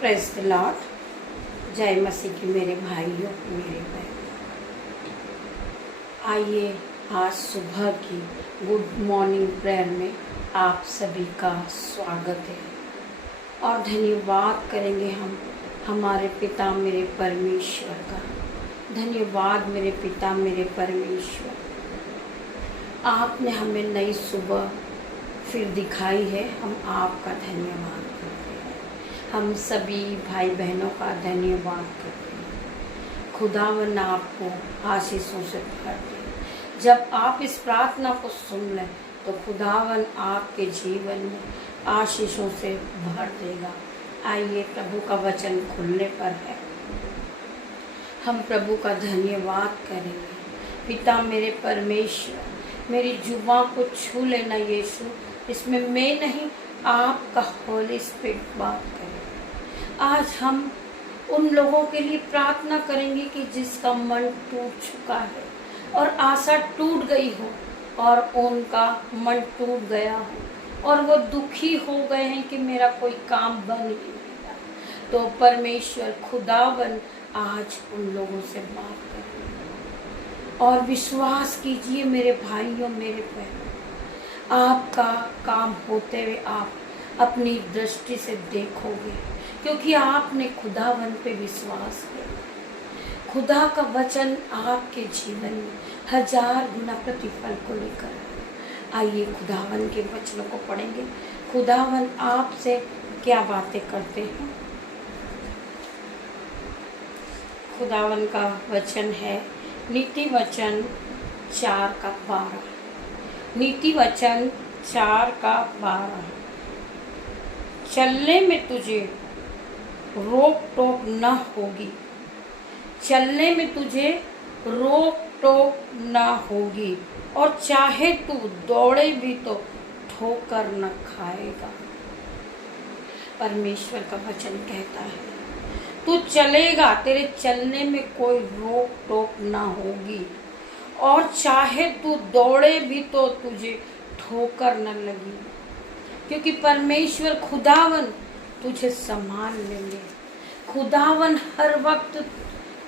Praise the Lord. जय मसीह की मेरे भाइयों, मेरे बहनों, आइए आज सुबह की गुड मॉर्निंग प्रेयर में आप सभी का स्वागत है और धन्यवाद करेंगे हम हमारे पिता मेरे परमेश्वर का। धन्यवाद मेरे पिता मेरे परमेश्वर, आपने हमें नई सुबह फिर दिखाई है। हम आपका धन्यवाद करते हैं, हम सभी भाई बहनों का धन्यवाद करते हैं। खुदावन आपको आशीषों से भर दे। जब आप इस प्रार्थना को सुन लें तो खुदावन आपके जीवन में आशीषों से भर देगा। आइए, प्रभु का वचन खुलने पर है, हम प्रभु का धन्यवाद करेंगे। पिता मेरे परमेश्वर, मेरी जुबां को छू लेना यीशु, इसमें मैं नहीं आपका होली स्पिरिट बात करे। आज हम उन लोगों के लिए प्रार्थना करेंगे कि जिसका मन टूट चुका है और आशा टूट गई हो और उनका मन टूट गया हो और वो दुखी हो गए हैं कि मेरा कोई काम बन नहीं रहा, तो परमेश्वर खुदावन आज उन लोगों से बात करें। और विश्वास कीजिए मेरे भाइयों मेरे बहनों, आपका काम होते हुए आप अपनी दृष्टि से देखोगे, क्योंकि आपने खुदावन पे विश्वास किया। खुदा का वचन आपके जीवन में 1000 गुना प्रतिफल को लेकर। आइए खुदावन के वचनों को पढ़ेंगे। खुदावन आपसे क्या बातें करते हैं। खुदावन का वचन है नीति वचन 4:12। नीति वचन 4:12। चलने में तुझे रोक टोक न होगी, चलने में तुझे रोक टोक न होगी, और चाहे तू दौड़े भी तो ठोकर न खाएगा। परमेश्वर का वचन कहता है तू चलेगा, तेरे चलने में कोई रोक टोक ना होगी, और चाहे तू दौड़े भी तो तुझे ठोकर न लगी, क्योंकि परमेश्वर खुदावन तुझे संभाल लेंगे। खुदावन हर वक्त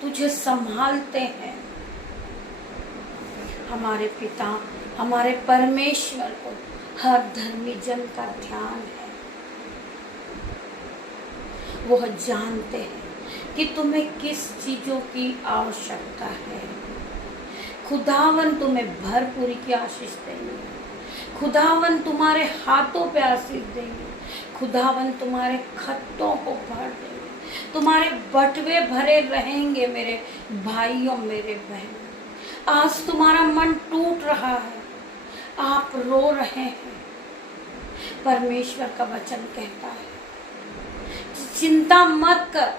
तुझे संभालते हैं। हमारे पिता हमारे परमेश्वर को हर धर्मी जन का ध्यान है। वह जानते हैं कि तुम्हें किस चीजों की आवश्यकता है। खुदावन तुम्हें भरपूरी की आशीष देंगे। खुदावन तुम्हारे हाथों पे आशीष देंगे। खुदावन तुम्हारे खत्तों को भर देंगे। तुम्हारे बटवे भरे रहेंगे मेरे भाइयों मेरे बहनों। आज तुम्हारा मन टूट रहा है, आप रो रहे हैं। परमेश्वर का वचन कहता है चिंता मत कर,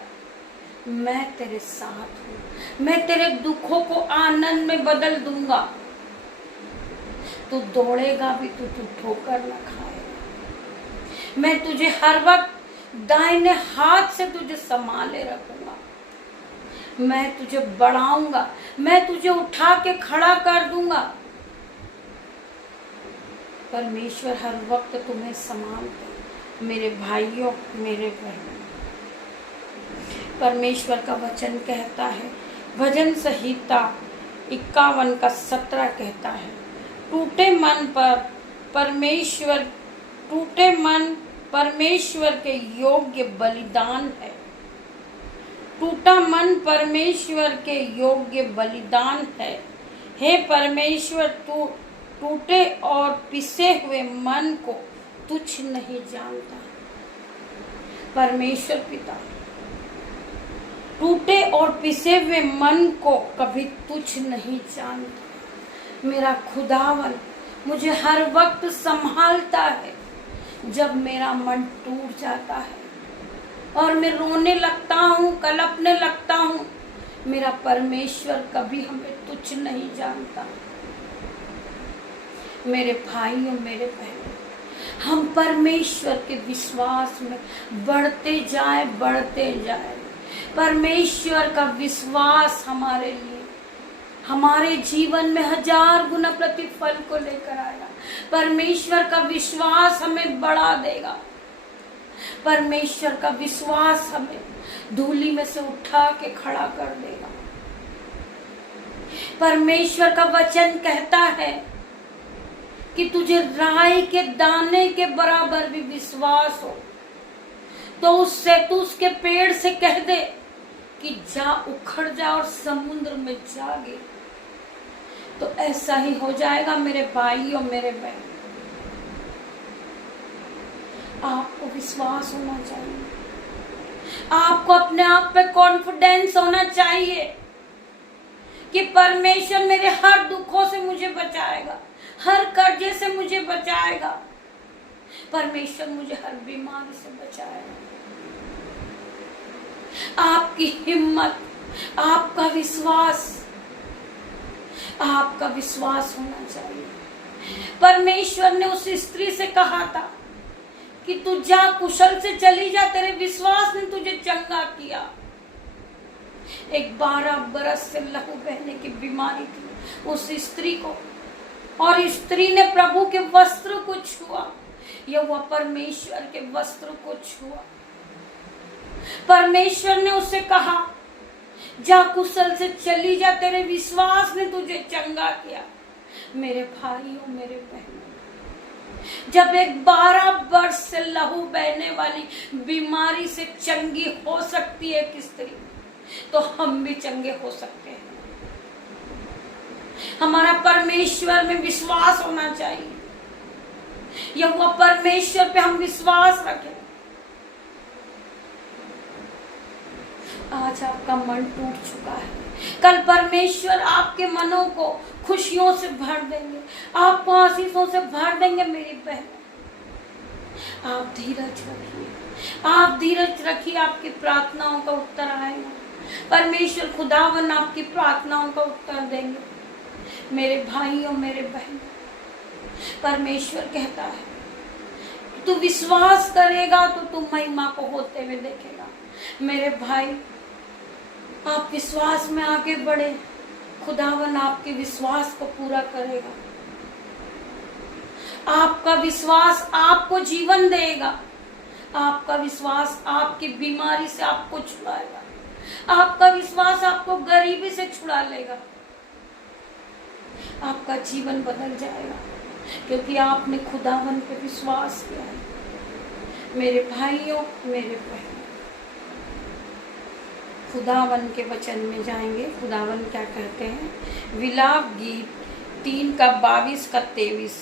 मैं तेरे साथ हूँ। मैं तेरे दुखों को आनंद में बदल दूंगा। तू दौड़ेगा भी तो तू ठोकर न खाएगा। मैं तुझे हर वक्त दाहिने हाथ से तुझे संभाले रखूंगा। मैं तुझे बढ़ाऊंगा, मैं तुझे उठा के खड़ा कर दूंगा। परमेश्वर हर वक्त तुम्हें संभालते मेरे भाइयों मेरे बहनों। परमेश्वर का वचन कहता है भजन संहिता 51:17 कहता है टूटे मन परमेश्वर के योग्य बलिदान है। टूटा मन परमेश्वर के योग्य बलिदान है। हे परमेश्वर, तू टूटे और पिसे हुए मन को तुच्छ नहीं जानता। परमेश्वर पिता टूटे और पिसे हुए मन को कभी तुच्छ नहीं जानता। मेरा खुदावन मुझे हर वक्त संभालता है। जब मेरा मन टूट जाता है और मैं रोने लगता हूँ, कलपने लगता हूँ, मेरा परमेश्वर कभी हमें तुच्छ नहीं जानता। मेरे भाइयों मेरे बहनों, हम परमेश्वर के विश्वास में बढ़ते जाए। परमेश्वर का विश्वास हमारे लिए हमारे जीवन में 1000 गुना प्रतिफल को लेकर आएगा। परमेश्वर का विश्वास हमें बढ़ा देगा। परमेश्वर का विश्वास हमें धूली में से उठा के खड़ा कर देगा। परमेश्वर का वचन कहता है कि तुझे राई के दाने के बराबर भी विश्वास हो तो उससे तू उसके पेड़ से कह दे कि जा, उखड़ जा और समुद्र में जा गिर। तो ऐसा ही हो जाएगा मेरे भाई और मेरे बहन। आपको विश्वास होना चाहिए, आपको अपने आप पे कॉन्फिडेंस होना चाहिए कि परमेश्वर मेरे हर दुखों से मुझे बचाएगा, हर कर्जे से मुझे बचाएगा, परमेश्वर मुझे हर बीमारी से बचाएगा। आपकी हिम्मत, आपका विश्वास होना चाहिए। परमेश्वर ने उस स्त्री से कहा था कि तू जा, कुशल से चली जा, तेरे विश्वास ने तुझे चंगा किया। एक 12 बरस से लहू बहने की बीमारी थी उस स्त्री को, और स्त्री ने प्रभु के वस्त्र को छुआ, यहोवा परमेश्वर के वस्त्र को छुआ। परमेश्वर ने उससे कहा जा, कुशल से चली जा, तेरे विश्वास ने तुझे चंगा किया। मेरे भाइयों, मेरे बहनों, जब एक 12 वर्ष से लहू बहने वाली बीमारी से चंगी हो सकती है एक स्त्री, तो हम भी चंगे हो सकते हैं। हमारा परमेश्वर में विश्वास होना चाहिए, यहोवा परमेश्वर पे हम विश्वास रखें। आज आपका मन टूट चुका है, कल परमेश्वर आपके मनों को खुशियों से भर देंगे, आपको आशीषों से भर देंगे। मेरी बहन, आप धीरज रखिए, आप धीरज रखिए, आपकी प्रार्थनाओं का उत्तर आएगा। परमेश्वर खुदावन आपकी प्रार्थनाओं का उत्तर देंगे। मेरे भाइयों, मेरे बहन, परमेश्वर कहता है तू विश्वास करेगा तो तू महिमा को होते हुए देखेगा। मेरे भाई, आप विश्वास में आगे बढ़े, खुदावन आपके विश्वास को पूरा करेगा। आपका विश्वास आपको जीवन देगा, आपका विश्वास आपकी बीमारी से आपको छुड़ाएगा, आपका विश्वास आपको गरीबी से छुड़ा लेगा। आपका जीवन बदल जाएगा क्योंकि आपने खुदावन पे विश्वास किया है। मेरे भाइयों, मेरे बहन, खुदावन के वचन में जाएंगे। खुदावन क्या कहते हैं? विलाप गीत 3 का 22 का 23।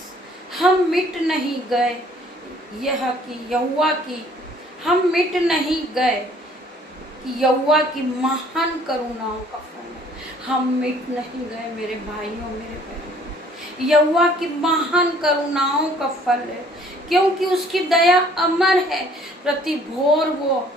हम मिट नहीं गए यह कि यहोवा की, हम मिट नहीं गए कि यहोवा की महान करुणाओं का फल है। हम मिट नहीं गए मेरे भाइयों, मेरे बहनों, यहोवा की महान करुणाओं का फल है, क्योंकि उसकी दया अमर है, प्रति भोर वो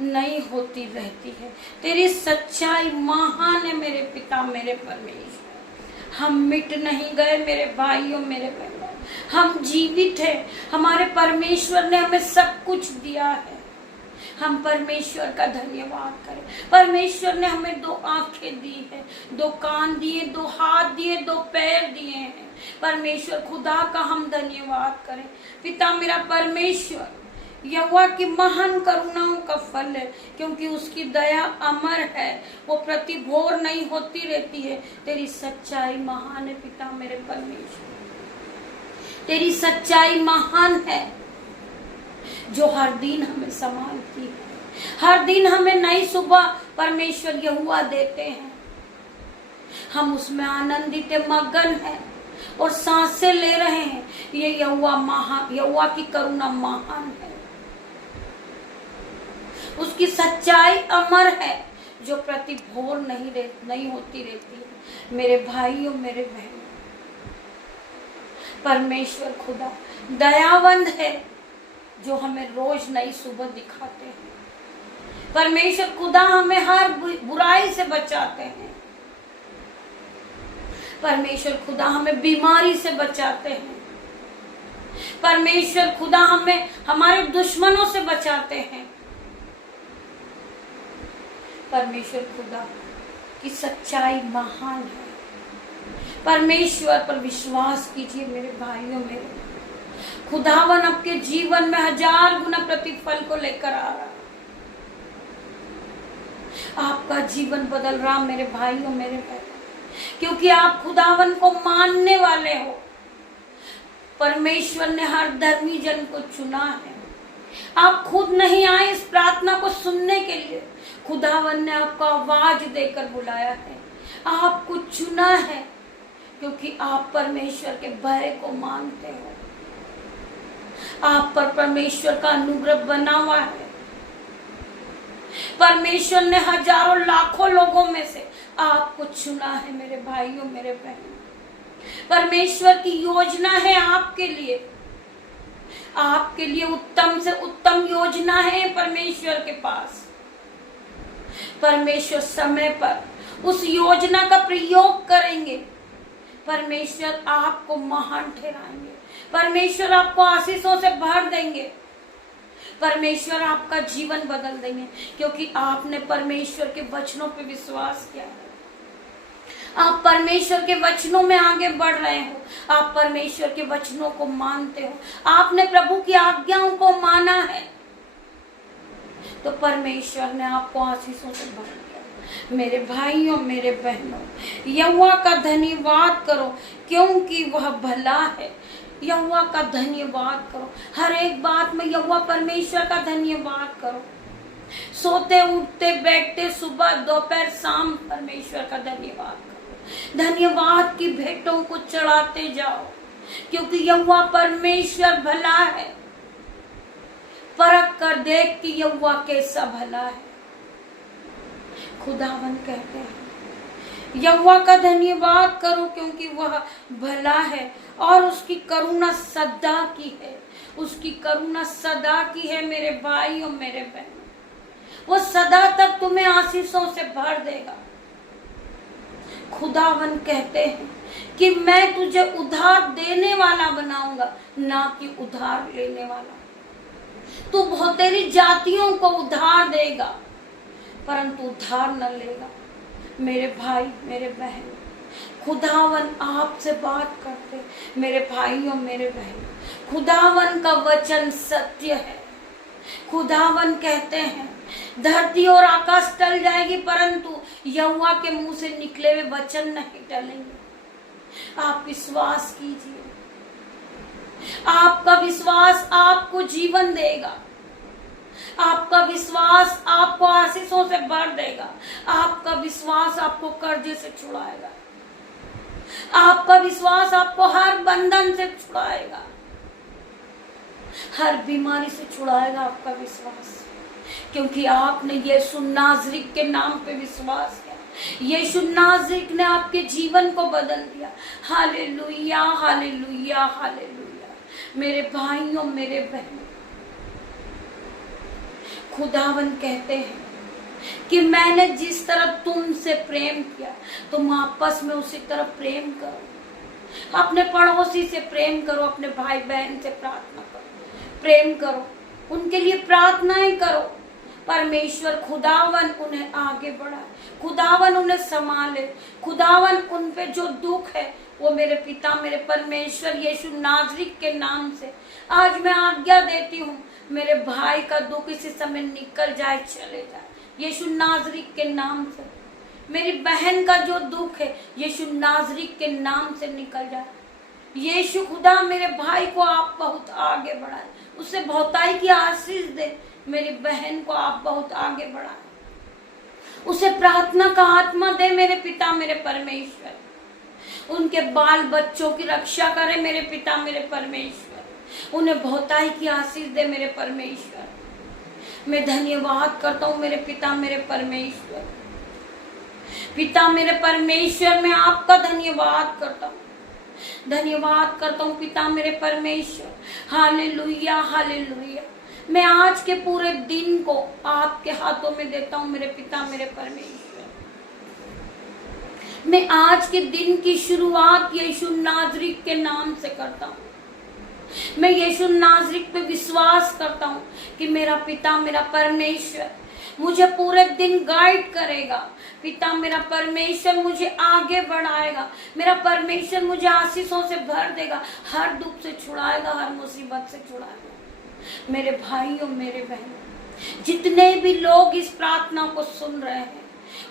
नई होती रहती है। तेरी सच्चाई महान है मेरे पिता, मेरे परमेश्वर। हम मिट नहीं गए मेरे भाइयों, मेरे बहनों, हम जीवित हैं। हमारे परमेश्वर ने हमें सब कुछ दिया है। हम परमेश्वर का धन्यवाद करें। परमेश्वर ने हमें 2 आंखें दी है, 2 कान दिए, 2 हाथ दिए, 2 पैर दिए हैं। परमेश्वर खुदा का हम धन्यवाद करें। पिता मेरा परमेश्वर, यहोवा की महान करुणाओं का फल है, क्योंकि उसकी दया अमर है, वो प्रति भोर नहीं होती रहती है। तेरी सच्चाई महान है पिता मेरे परमेश्वर, तेरी सच्चाई महान है जो हर दिन हमें संभालती है। हर दिन हमें नई सुबह परमेश्वर यहोवा देते हैं। हम उसमें आनंदित मगन हैं और सांसें ले रहे हैं। ये यहोवा महान, यहोवा की करुणा महान है, उसकी सच्चाई अमर है जो प्रति भोर नहीं होती रहती है। मेरे भाइयों, मेरे बहनों, परमेश्वर खुदा दयावंत है जो हमें रोज नई सुबह दिखाते हैं। परमेश्वर खुदा हमें हर बुराई से बचाते हैं। परमेश्वर खुदा हमें बीमारी से बचाते हैं। परमेश्वर खुदा हमें हमारे दुश्मनों से बचाते हैं। परमेश्वर खुदा की सच्चाई महान है। परमेश्वर पर विश्वास कीजिए मेरे भाइयों, मेरे खुदावन आपके जीवन में 1000 गुना प्रतिफल को लेकर आ रहा है। आपका जीवन बदल रहा मेरे भाई और मेरे बहन, क्योंकि आप खुदावन को मानने वाले हो। परमेश्वर ने हर धर्मी जन को चुना है। आप खुद नहीं आए इस प्रार्थना को सुनने के लिए, खुदावन ने आपको आवाज देकर बुलाया है। आपको चुना है क्योंकि आप परमेश्वर के भय को मानते हो। आप पर परमेश्वर का अनुग्रह बना हुआ है। परमेश्वर ने हजारों लाखों लोगों में से आपको चुना है मेरे भाइयों मेरे बहनों। परमेश्वर की योजना है आपके लिए, आपके लिए उत्तम से उत्तम योजना है परमेश्वर के पास। परमेश्वर समय पर उस योजना का प्रयोग करेंगे। परमेश्वर आपको महान ठहराएंगे। परमेश्वर आपको आशीषों से भर देंगे। परमेश्वर आपका जीवन बदल देंगे, क्योंकि आपने परमेश्वर के वचनों पे विश्वास किया है। आप परमेश्वर के वचनों में आगे बढ़ रहे हो। आप परमेश्वर के वचनों को मानते हो। आपने प्रभु की आज्ञाओं को माना है, तो परमेश्वर ने आपको आशीषों से भर दिया। मेरे भाइयों मेरे बहनों, यहोवा का धन्यवाद करो क्योंकि वह भला है। यहोवा का धन्यवाद करो। हर एक बात में यहोवा परमेश्वर का धन्यवाद करो। सोते उठते बैठते सुबह दोपहर शाम परमेश्वर का धन्यवाद करो। धन्यवाद की भेंटों को चढ़ाते जाओ, क्योंकि यहोवा परमेश्वर भला है। परख कर देख कि यहोवा कैसा भला है। खुदावन कहते हैं यहोवा का धन्यवाद करो क्योंकि वह भला है और उसकी करुणा सदा की है। उसकी करुणा सदा की है मेरे भाई और मेरे बहन। वो सदा तक तुम्हें आशीषों से भर देगा। खुदावन कहते हैं कि मैं तुझे उधार देने वाला बनाऊंगा, ना कि उधार लेने वाला। तू बहुत तेरी जातियों को उधार देगा, परंतु उधार न लेगा। मेरे भाई मेरे बहन, खुदावन आपसे बात करते मेरे भाई और मेरे बहन। खुदावन का वचन सत्य है। खुदावन कहते हैं धरती और आकाश टल जाएगी, परंतु यहोवा के मुंह से निकले हुए वचन नहीं टलेंगे। आप विश्वास कीजिए। आपका विश्वास आपको जीवन देगा। आपका विश्वास आपको आशीषों से भर देगा। आपका विश्वास आपको कर्जे से छुड़ाएगा। आपका विश्वास आपको हर बंधन से छुड़ाएगा, हर बीमारी से छुड़ाएगा आपका विश्वास, क्योंकि आपने यीशु नाज़री के नाम पे विश्वास किया। यीशु नाज़री ने आपके जीवन को बदल दिया। Hallelujah hallelujah hallelujah. मेरे भाइयों मेरे बहनों, खुदावन कहते हैं कि मैंने जिस तरह तुमसे प्रेम किया तुम आपस में उसी तरह प्रेम करो। अपने पड़ोसी से प्रेम करो, अपने भाई बहन से प्रार्थना करो, प्रेम करो, उनके लिए प्रार्थनाएं करो। परमेश्वर खुदावन उन्हें आगे बढ़ाए, खुदावन उन्हें संभाले। खुदावन उन पे जो दुख है वो मेरे पिता मेरे परमेश्वर यीशु नाज़री के नाम से आज मैं आज्ञा देती हूँ, मेरे भाई का दुख इसी समय निकल जाए, चले जाए यीशु नाज़री के नाम से। मेरी बहन का जो दुख है यीशु नाज़री के नाम से निकल जाए। यीशु खुदा मेरे भाई को आप बहुत आगे बढ़ाए, उसे बहुताई की आशीष दे। मेरी बहन को आप बहुत आगे बढ़ाए, उसे प्रार्थना का आत्मा दे मेरे पिता मेरे परमेश्वर। उनके बाल बच्चों की रक्षा करे मेरे पिता मेरे परमेश्वर। उन्हें बहुताई की आशीष दे मेरे परमेश्वर। मैं धन्यवाद करता हूँ मेरे पिता मेरे परमेश्वर। पिता मेरे परमेश्वर, मैं आपका धन्यवाद करता हूँ, धन्यवाद करता हूँ पिता मेरे परमेश्वर। Hallelujah hallelujah. मैं आज के पूरे दिन को आपके हाथों में देता हूँ मेरे पिता मेरे परमेश्वर। मैं आज के दिन की शुरुआत यीशु नाज़री के नाम से करता हूँ। मैं यीशु नाज़री पे विश्वास करता हूँ कि मेरा पिता मेरा परमेश्वर मुझे पूरे दिन गाइड करेगा। पिता मेरा परमेश्वर मुझे आगे बढ़ाएगा। मेरा परमेश्वर मुझे आशीषों से भर देगा, हर दुख से छुड़ाएगा, हर मुसीबत से छुड़ाएगा। मेरे भाइयों, मेरे बहनों, जितने भी लोग इस प्रार्थना को सुन रहे हैं,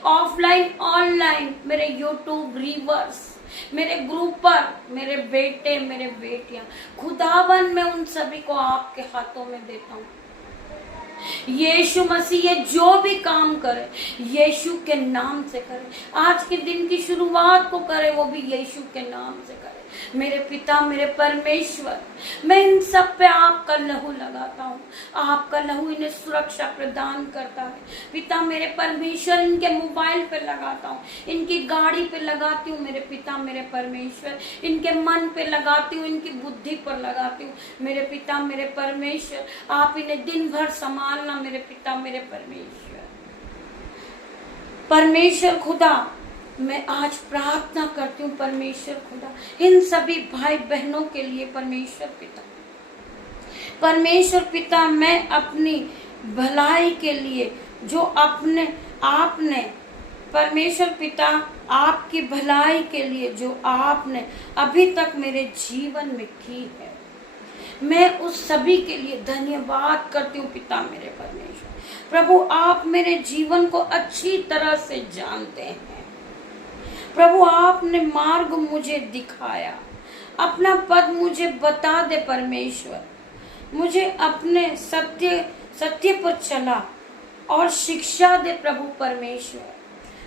ऑफलाइन ऑनलाइन, मेरे यूट्यूब रीवर्स, मेरे ग्रुप पर, मेरे बेटे, मेरे बेटियां, खुदावन मैं उन सभी को आपके हाथों में देता हूँ। यीशु मसीह ये जो भी काम करे यीशु के नाम से करे। आज के दिन की शुरुआत को करे वो भी यीशु के नाम से करे। मेरे पिता, मेरे परमेश्वर, मैं इन सब पे आपका लहू लगाता हूँ। आपका लहू इन्हें सुरक्षा प्रदान करता है। पिता मेरे परमेश्वर, इनके मोबाइल पे लगाता हूँ, इनकी गाड़ी पे लगाती हूँ। मेरे पिता, मेरे परमेश्वर, इनके मन पे लगाती हूँ, इनकी बुद्धि पर लगाती हूँ। मेरे पिता, मेरे परमेश्वर, आप इन्हें दिन भर संभालना। मेरे पिता, मेरे परमेश्वर खुदा, मैं आज प्रार्थना करती हूँ परमेश्वर खुदा, इन सभी भाई बहनों के लिए। परमेश्वर पिता, परमेश्वर पिता, मैं अपनी भलाई के लिए जो आपने परमेश्वर पिता, आपकी भलाई के लिए जो आपने अभी तक मेरे जीवन में की है, मैं उस सभी के लिए धन्यवाद करती हूँ। पिता मेरे परमेश्वर प्रभु, आप मेरे जीवन को अच्छी तरह से जानते हैं। प्रभु, आपने मार्ग मुझे दिखाया, अपना पद मुझे बता दे परमेश्वर, मुझे अपने सत्य पर चला और शिक्षा दे प्रभु परमेश्वर,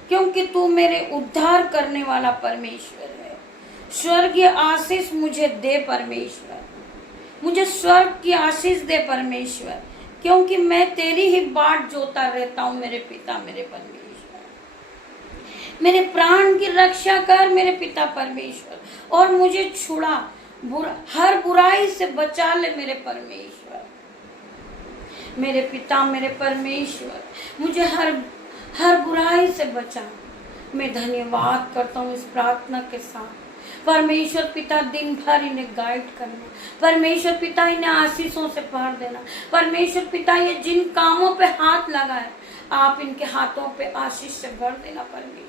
क्योंकि तू मेरे उद्धार करने वाला परमेश्वर है। स्वर्गीय आशीष मुझे दे परमेश्वर, मुझे स्वर्ग की आशीष दे परमेश्वर, क्योंकि मैं तेरी ही बाट जोता रहता हूँ। मेरे पिता, मेरे परमेश्वर, मेरे प्राण की रक्षा कर मेरे पिता परमेश्वर, और मुझे छुड़ा, हर बुराई से बचा ले मेरे परमेश्वर। मेरे पिता, मेरे परमेश्वर, मुझे हर बुराई से बचा। मैं धन्यवाद करता हूँ इस प्रार्थना के साथ। परमेश्वर पिता, दिन भर इन्हें गाइड करना। परमेश्वर पिता, इन्हें आशीषों से भर देना। परमेश्वर पिता, ये जिन कामों पे हाथ लगाए आप इनके हाथों पे आशीष से भर देना। परमेश्वर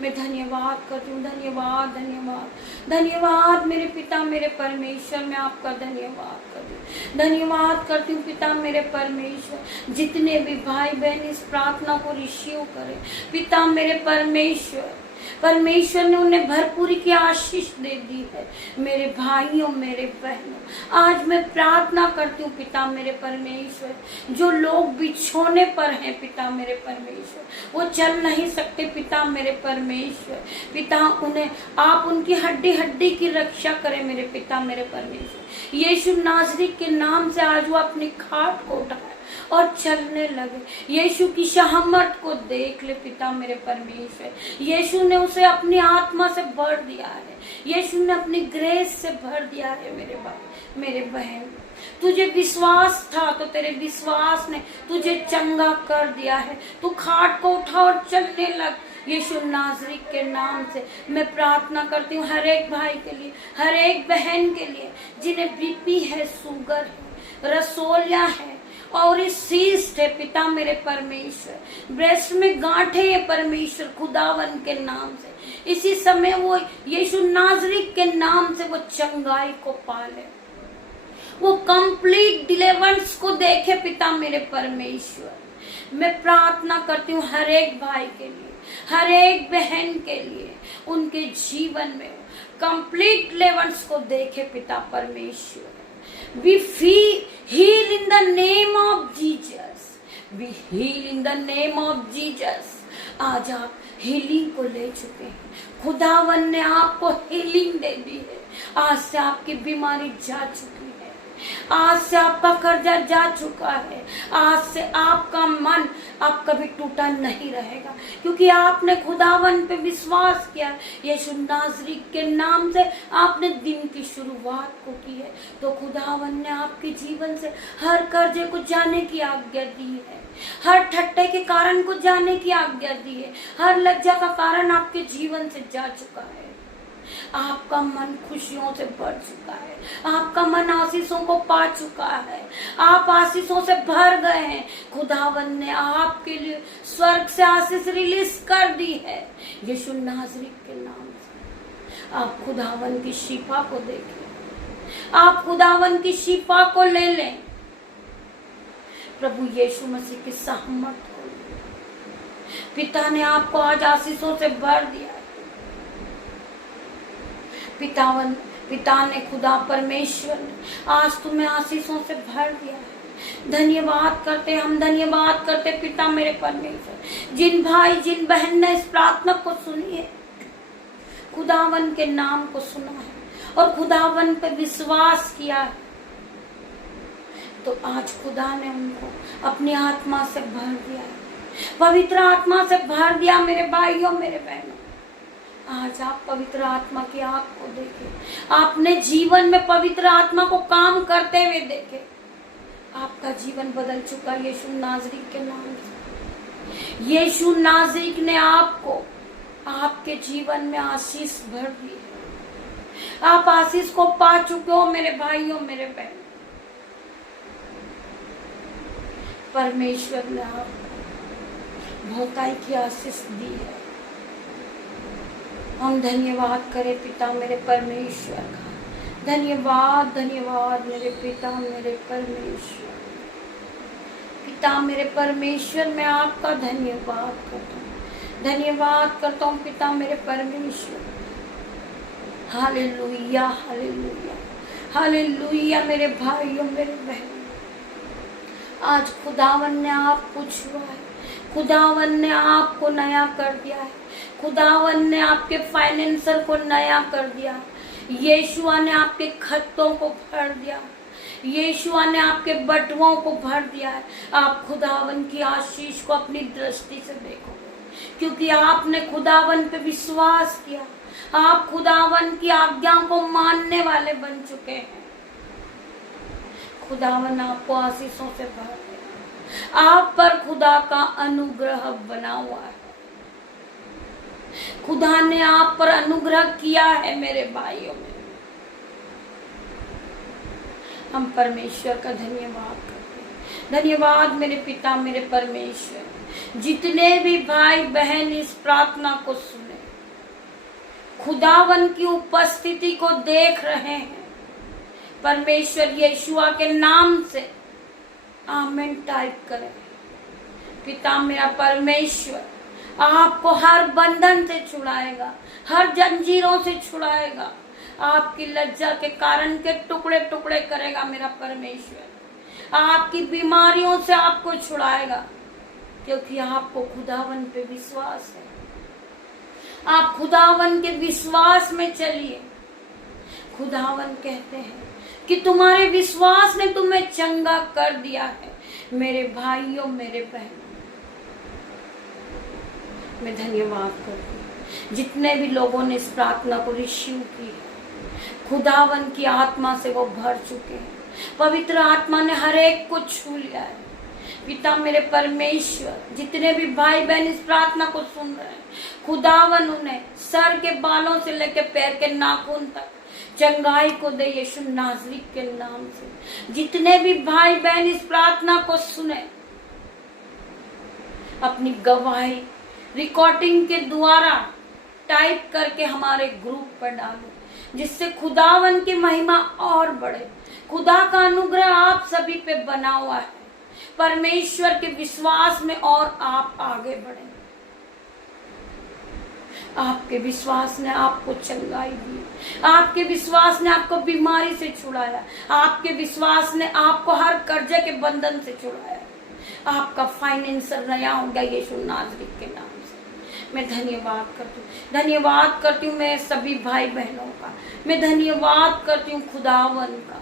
मैं धन्यवाद करती हूँ। धन्यवाद, धन्यवाद, धन्यवाद मेरे पिता, मेरे परमेश्वर, मैं आपका धन्यवाद करती हूँ। धन्यवाद करती हूँ पिता मेरे परमेश्वर, जितने भी भाई बहन इस प्रार्थना को रिसीव करें पिता मेरे परमेश्वर, परमेश्वर ने उन्हें भरपूरी की आशीष दे दी है। मेरे भाइयों, मेरे बहनों, आज मैं प्रार्थना करती हूँ पिता मेरे परमेश्वर, जो लोग बिछोने पर हैं पिता मेरे परमेश्वर, वो चल नहीं सकते पिता मेरे परमेश्वर, पिता उन्हें आप उनकी हड्डी हड्डी की रक्षा करें मेरे पिता मेरे परमेश्वर। यीशु नासरी के नाम से आज वो अपनी खाट को उठाए और चलने लगे। यीशु की शहामत को देख ले पिता मेरे परमेश्वर। यीशु ने उसे अपनी आत्मा से भर दिया है, यीशु ने अपनी ग्रेस से भर दिया है। मेरे भाई, मेरे बहन, तुझे विश्वास था तो तेरे विश्वास ने तुझे चंगा कर दिया है। तू खाट को उठा और चलने लग। यीशु नासरी के नाम से मैं प्रार्थना करती हूँ हर एक भाई के लिए, हर एक बहन के लिए, जिन्हें बीपी है, शुगर है, रसोलिया है और इस सीस्ट है पिता मेरे परमेश्वर, ब्रेस्ट में गांठे है परमेश्वर खुदावन के नाम से। इसी समय वो यीशु नासरी के नाम से वो चंगाई को पाले, वो कंप्लीट डिलीवरेंस को देखे पिता मेरे परमेश्वर। मैं प्रार्थना करती हूँ हर एक भाई के लिए, हर एक बहन के लिए, उनके जीवन में कंप्लीट डिलीवरेंस को देखे पिता परमेश्वर। We heal in the name of Jesus. We heal in the name of Jesus. आज आप हीलिंग को ले चुके हैं, खुदावन ने आपको हीलिंग दे दी है। आज से आपकी बीमारी जा चुकी है, आज से आपका कर्जा जा चुका है, आज से आपका मन आप कभी टूटा नहीं रहेगा, क्योंकि आपने खुदावन पे विश्वास किया। यीशु नासरी के नाम से आपने दिन की शुरुआत को की है, तो खुदावन ने आपके जीवन से हर कर्जे को जाने की आज्ञा दी है, हर ठट्टे के कारण को जाने की आज्ञा दी है, हर लज्जा का कारण आपके जीवन से जा चुका है। आपका मन खुशियों से भर चुका है, आपका मन आशीषों को पा चुका है, आप आशीषों से भर गए हैं। खुदावन ने आपके लिए स्वर्ग से आशीष रिलीज कर दी है यीशु नाज़री के नाम से। आप खुदावन की शिफा को देखें, आप खुदावन की शिफा को ले लें। प्रभु यीशु मसीह की सहमत को पिता ने आपको आज आशीषों से भर दिया है। पिता ने खुदा परमेश्वर ने आज तुम्हें आशीषों से भर दिया है। धन्यवाद करते, हम धन्यवाद करते पिता मेरे परमेश्वर, जिन भाई जिन बहन ने इस प्रार्थना को सुनी है, खुदावन के नाम को सुना है और खुदावन पे विश्वास किया है, तो आज खुदा ने उनको अपनी आत्मा से भर दिया है, पवित्र आत्मा से भर दिया। मेरे भाइयों मेरे बहनों, आज आप पवित्र आत्मा की आग को देखें, आपने जीवन में पवित्र आत्मा को काम करते हुए देखे। आपका जीवन बदल चुका यीशु नाज़री के नाम से। यीशु नाज़री ने आपको आपके जीवन में आशीष भर दी है। आप आशीष को पा चुके हो मेरे भाइयों मेरे बहनों। परमेश्वर ने आपको बहुताई की आशीष दी है। हम धन्यवाद करें पिता मेरे परमेश्वर का। धन्यवाद धन्यवाद मेरे पिता मेरे परमेश्वर। पिता मेरे परमेश्वर, मैं आपका धन्यवाद करता हूँ, धन्यवाद करता हूँ पिता मेरे परमेश्वर। Hallelujah hallelujah hallelujah. मेरे भाइयों मेरे बहनों, आज खुदावन ने आपको छुआ है, खुदावन ने आपको नया कर दिया है, खुदावन ने आपके फाइनेंसर को नया कर दिया, यीशुआ ने आपके खत्तों को भर दिया, यीशुआ ने आपके बटुओं को भर दिया है। आप खुदावन की आशीष को अपनी दृष्टि से देखोगे, क्योंकि आपने खुदावन पे विश्वास किया, आप खुदावन की आज्ञा को मानने वाले बन चुके हैं। खुदावन आपको आशीषों से भर दिया, आप पर खुदा का अनुग्रह बना हुआ है। खुदा ने आप पर अनुग्रह किया है मेरे भाइयों में। हम परमेश्वर का धन्यवाद करते हैं। धन्यवाद मेरे पिता मेरे परमेश्वर। जितने भी भाई बहन इस प्रार्थना को सुने, खुदावन की उपस्थिति को देख रहे हैं, परमेश्वर यीशुआ के नाम से आमीन टाइप करें। पिता मेरा परमेश्वर आपको हर बंधन से छुड़ाएगा, हर जंजीरों से छुड़ाएगा, आपकी लज्जा के कारण के टुकड़े टुकड़े करेगा मेरा परमेश्वर, आपकी बीमारियों से आपको छुड़ाएगा, क्योंकि आपको खुदावन पे विश्वास है। आप खुदावन के विश्वास में चलिए। खुदावन कहते हैं कि तुम्हारे विश्वास ने तुम्हें चंगा कर दिया है। मेरे भाइयों मेरे बहनों, मैं धन्यवाद करती हूँ जितने भी लोगों ने इस प्रार्थना को रिसीव की है, खुदावन की आत्मा से वो भर चुके हैं, पवित्र आत्मा ने हर एक को छू लिया है। पिता मेरे परमेश्वर, जितने भी भाई बहन इस प्रार्थना को सुन रहे हैं, खुदावन उन्हें सर के बालों से लेकर पैर के नाखून तक चंगाई को दे यीशु नाज़री के नाम से। जितने भी भाई बहन इस प्रार्थना को सुने, अपनी गवाही रिकॉर्डिंग के द्वारा टाइप करके हमारे ग्रुप पर डालो, जिससे खुदावन की महिमा और बढ़े। खुदा का अनुग्रह आप सभी पे बना हुआ है, परमेश्वर के विश्वास में और आप आगे बढ़े। आपके विश्वास ने आपको चंगाई दी, आपके विश्वास ने आपको बीमारी से छुड़ाया, आपके विश्वास ने आपको हर कर्जे के बंधन से छुड़ाया। आपका फाइनेंसर नया हो गया यीशु नाज़री के नाम से। मैं धन्यवाद करती हूँ, धन्यवाद करती हूँ मैं सभी भाई बहनों का, मैं धन्यवाद करती हूँ खुदावन का,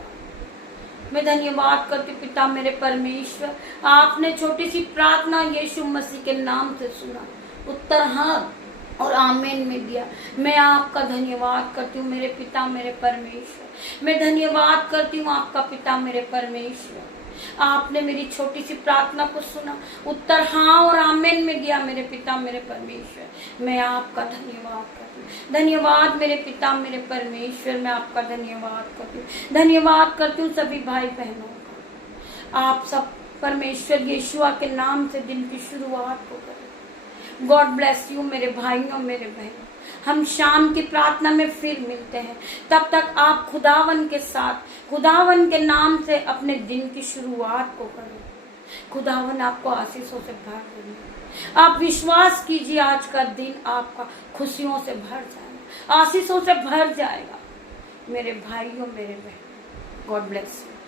मैं धन्यवाद करती हूँ पिता मेरे परमेश्वर। आपने छोटी सी प्रार्थना यीशु मसीह के नाम से सुना, उत्तर हाँ और आमीन में दिया। मैं आपका धन्यवाद करती हूँ मेरे पिता मेरे परमेश्वर। मैं धन्यवाद करती हूँ आपका पिता मेरे परमेश्वर। आपने मेरी छोटी सी प्रार्थना को सुना, उत्तर हाँ और आमीन में दिया। मेरे पिता मेरे परमेश्वर, मैं आपका धन्यवाद करती हूँ। धन्यवाद मेरे पिता मेरे परमेश्वर, मैं आपका धन्यवाद करती हूँ। धन्यवाद करती हूँ सभी भाई बहनों का। आप सब परमेश्वर यीशुआ के नाम से दिन की शुरुआत को करें। गॉड ब्लेस यू मेरे भाइयों मेरे बहनों। हम शाम की प्रार्थना में फिर मिलते हैं। तब तक आप खुदावन के साथ, खुदावन के नाम से अपने दिन की शुरुआत को करें। खुदावन आपको आशीषों से भर देंगे। आप विश्वास कीजिए, आज का दिन आपका खुशियों से भर जाएगा, आशीषों से भर जाएगा मेरे भाइयों मेरे बहनों। God bless you.